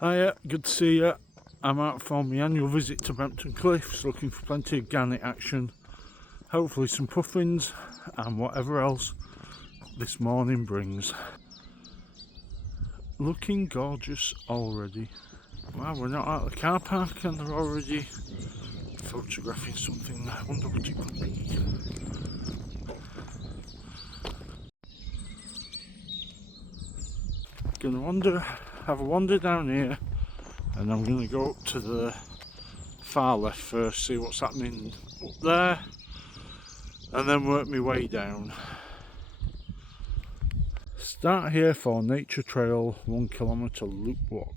Hiya, good to see you. I'm out for my annual visit to Bempton Cliffs, looking for plenty of gannet action, hopefully some puffins and whatever else this morning brings. Looking gorgeous already. Wow, we're not at the car park and they're already photographing something. I wonder what it could be. Gonna have a wander down here, and I'm gonna go up to the far left first, see what's happening up there, and then work my way down. Start here for Nature Trail 1 kilometre loop walk.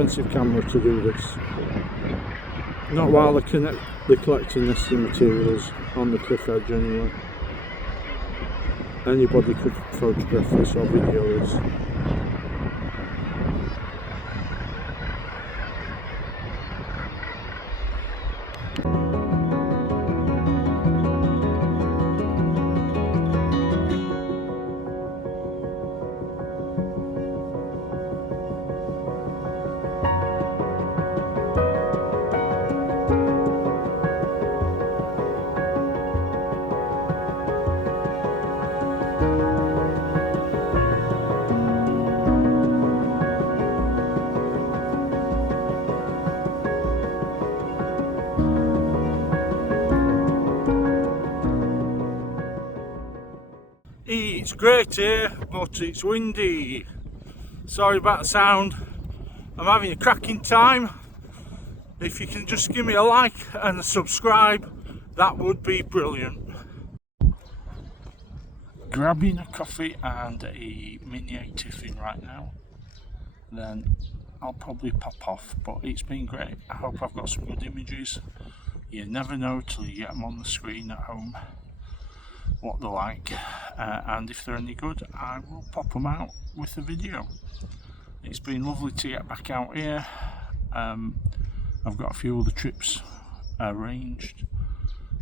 expensive camera to do this. Not while they're collecting nesting materials on the cliff edge anyway. Anybody could photograph this or video this. It's great here, but it's windy. Sorry about the sound. I'm having a cracking time. If you can just give me a like and a subscribe, that would be brilliant. Grabbing a coffee and a mini tiffin right now. Then I'll probably pop off, but it's been great. I hope I've got some good images. You never know till you get them on the screen at home what they're like, and if they're any good I will pop them out with a video. It's been lovely to get back out here. I've got a few other trips arranged.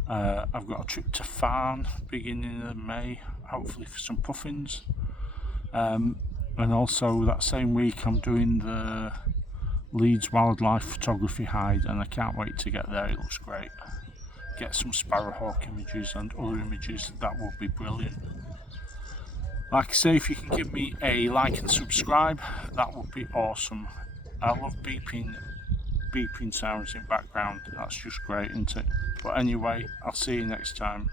I've got a trip to Farn beginning of May, hopefully for some puffins, and also that same week I'm doing the Leeds Wildlife Photography Hide, and I can't wait to get there. It looks great. Get some sparrowhawk images and other images, that would be brilliant. Like I say, if you can give me a like and subscribe, that would be awesome. I love beeping sounds in background, that's just great, isn't it? But anyway, I'll see you next time.